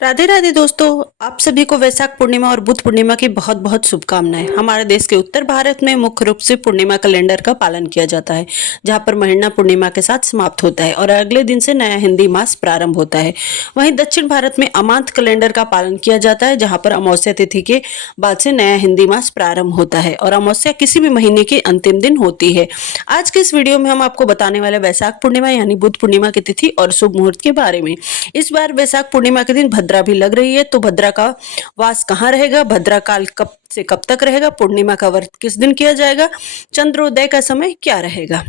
राधे राधे दोस्तों, आप सभी को वैशाख पूर्णिमा और बुद्ध पूर्णिमा की बहुत बहुत शुभकामनाएं। हमारे देश के उत्तर भारत में मुख्य रूप से पूर्णिमा कैलेंडर का पालन किया जाता है, जहां पर महीना पूर्णिमा के साथ समाप्त होता है और अगले दिन से नया हिंदी मास प्रारंभ होता है। वहीं दक्षिण भारत में अमांत कैलेंडर का पालन किया जाता है, जहां पर अमावस्या तिथि के बाद से नया हिंदी मास प्रारंभ होता है और अमावस्या किसी भी महीने के अंतिम दिन होती है। आज के इस वीडियो में हम आपको बताने वाले वैशाख पूर्णिमा यानी बुद्ध पूर्णिमा की तिथि और शुभ मुहूर्त के बारे में। इस बार वैशाख पूर्णिमा के दिन भद्रा भी लग रही है, तो भद्रा का वास कहाँ रहेगा, भद्रा काल कब से कब तक रहेगा, पूर्णिमा का व्रत किस दिन किया जाएगा, चंद्रोदय का समय क्या रहेगा,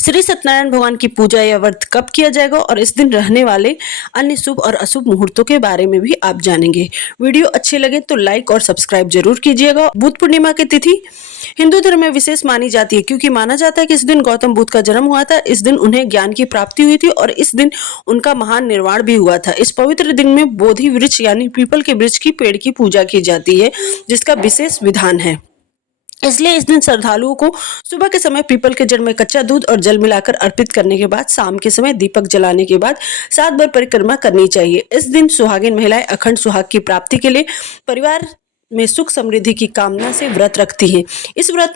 श्री सत्यनारायण भगवान की पूजा या व्रत कब किया जाएगा और इस दिन रहने वाले अन्य शुभ और अशुभ मुहूर्तों के बारे में भी आप जानेंगे। वीडियो अच्छी लगे तो लाइक और सब्सक्राइब जरूर कीजिएगा। बुद्ध पूर्णिमा की तिथि हिंदू धर्म में विशेष मानी जाती है, क्योंकि माना जाता है कि इस दिन गौतम बुद्ध का जन्म हुआ था। इस दिन उन्हें ज्ञान की प्राप्ति हुई थी और इस दिन उनका महान निर्वाण भी हुआ था। इस पवित्र दिन में बोधि वृक्ष यानी पीपल के वृक्ष की पेड़ की पूजा की जाती है, जिसका विशेष विधान है। इसलिए इस दिन श्रद्धालुओं को सुबह के समय पीपल के जड़ में कच्चा दूध और जल मिलाकर अर्पित करने के बाद शाम के समय दीपक जलाने के बाद 7 बार परिक्रमा करनी चाहिए। इस दिन सुहागिन महिलाएं अखंड सुहाग की प्राप्ति के लिए परिवार में सुख समृद्धि की कामना से व्रत रखती हैं। इस व्रत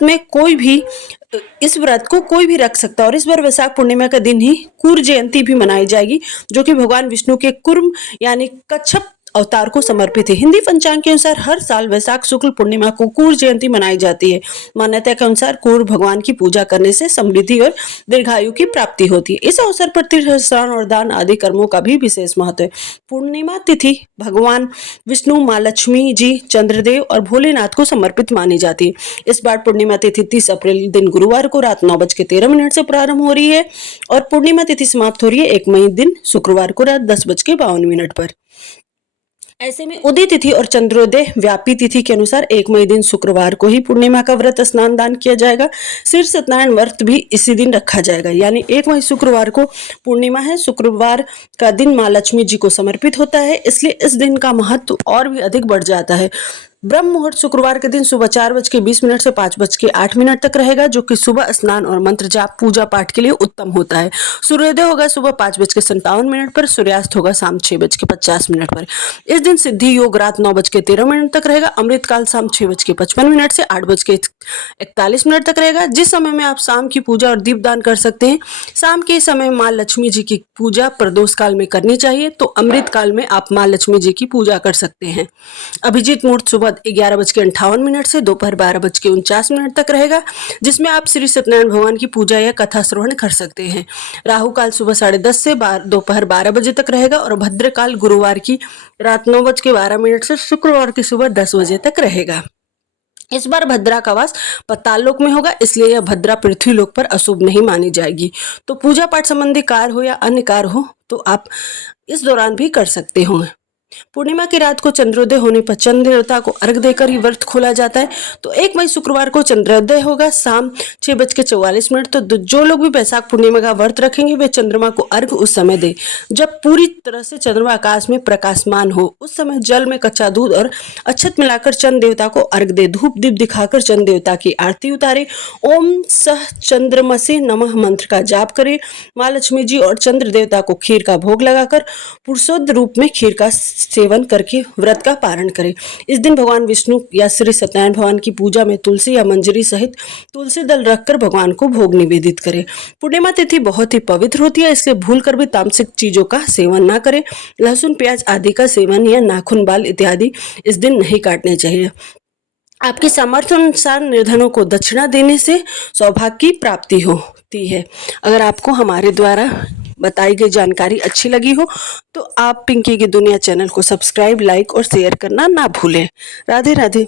को कोई भी रख सकता है और इस बार वैशाख पूर्णिमा का दिन ही कूर जयंती भी मनाई जाएगी, जो कि भगवान विष्णु के कुर्म यानी कच्छप अवतार को समर्पित है। हिंदी पंचांग के अनुसार हर साल वैशाख शुक्ल पूर्णिमा को कूर जयंती मनाई जाती है। मान्यता के अनुसार कूर भगवान की पूजा करने से समृद्धि और दीर्घायु की प्राप्ति होती है। इस अवसर पर तीर्थ स्नान और दान आदि कर्मों का भी विशेष महत्व है। पूर्णिमा तिथि भगवान विष्णु, माँ लक्ष्मी जी, चंद्रदेव और भोलेनाथ को समर्पित मानी जाती है। इस बार पूर्णिमा तिथि 30 अप्रैल दिन गुरुवार को रात 9:13 से प्रारंभ हो रही है और पूर्णिमा तिथि समाप्त हो रही है 1 मई दिन शुक्रवार को रात 10:52 पर। ऐसे में उदय तिथि और चंद्रोदय व्यापी तिथि के अनुसार 1 मई दिन शुक्रवार को ही पूर्णिमा का व्रत स्नान दान किया जाएगा। श्री सत्यनारायण व्रत भी इसी दिन रखा जाएगा, यानी 1 मई शुक्रवार को पूर्णिमा है। शुक्रवार का दिन माँ लक्ष्मी जी को समर्पित होता है, इसलिए इस दिन का महत्व और भी अधिक बढ़ जाता है। ब्रह्म मुहूर्त शुक्रवार के दिन सुबह 4:20 से 5:08 तक रहेगा, जो कि सुबह स्नान और मंत्र जाप पूजा पाठ के लिए उत्तम होता है। सूर्योदय होगा सुबह 5:57 पर, सूर्यास्त होगा शाम 6:50 पर। इस दिन सिद्धि योग रात 9:13 तक रहेगा। अमृत काल शाम 6:55 से 8:41 तक रहेगा, जिस समय में आप शाम की पूजा और दीपदान कर सकते हैं। शाम के समय माँ लक्ष्मी जी की पूजा प्रदोष काल में करनी चाहिए, तो अमृत काल में आप माँ लक्ष्मी जी की पूजा कर सकते हैं। अभिजीत मुहूर्त सुबह 11:58 से दोपहर 12:49 तक रहेगा, जिसमें आप श्री सत्यनारायण भगवान की पूजा या कथा श्रवण कर सकते हैं। राहु काल सुबह 10:30 से दोपहर 12 बजे तक रहेगा और भद्र काल गुरुवार की रात 9:12 से शुक्रवार की सुबह 10 बजे तक रहेगा। इस बार भद्रा का वास पाताल लोक में होगा, इसलिए यह भद्रा पृथ्वी लोक पर अशुभ नहीं मानी जाएगी। तो पूजा पाठ संबंधी कार्य हो या अन्य कार्य हो तो आप इस दौरान भी कर सकते हो। पूर्णिमा की रात को चंद्रोदय होने पर चंद्र देवता को अर्घ देकर ही व्रत खोला जाता है। तो 1 मई शुक्रवार को चंद्रोदय होगा शाम 6:44। तो जो लोग भी वैशाख पूर्णिमा का व्रत रखेंगे वे चंद्रमा को अर्घ उस समय दे जब पूरी तरह से चंद्रमा आकाश में प्रकाशमान हो। उस समय जल में कच्चा दूध और अक्षत मिलाकर चंद्र देवता को अर्घ दे। धूप दीप दिखाकर चंद्र देवता की आरती उतारे। ओम सह चंद्रमसे नमः मंत्र का जाप करे। माँ लक्ष्मी जी और चंद्र देवता को खीर का भोग लगाकर पुरुषोत्त रूप में खीर का सेवन करके व्रत का पारण करें। इस दिन भगवान विष्णु या श्री सत्यनारायण भगवान की पूजा में तुलसी या मंजरी सहित तुलसी दल रखकर भगवान को भोग निवेदित करें। पूर्णिमा तिथि बहुत ही पवित्र होती है, इसलिए भूलकर भी तामसिक चीजों का सेवन ना करें। लहसुन प्याज आदि का सेवन या नाखून बाल इत्यादि इस दिन नहीं काटने चाहिए। आपकी सामर्थ्य अनुसार निर्धनों को दक्षिणा देने से सौभाग्य की प्राप्ति होती है। अगर आपको हमारे द्वारा बताई गई जानकारी अच्छी लगी हो तो आप पिंकी की दुनिया चैनल को सब्सक्राइब, लाइक और शेयर करना ना भूलें। राधे राधे।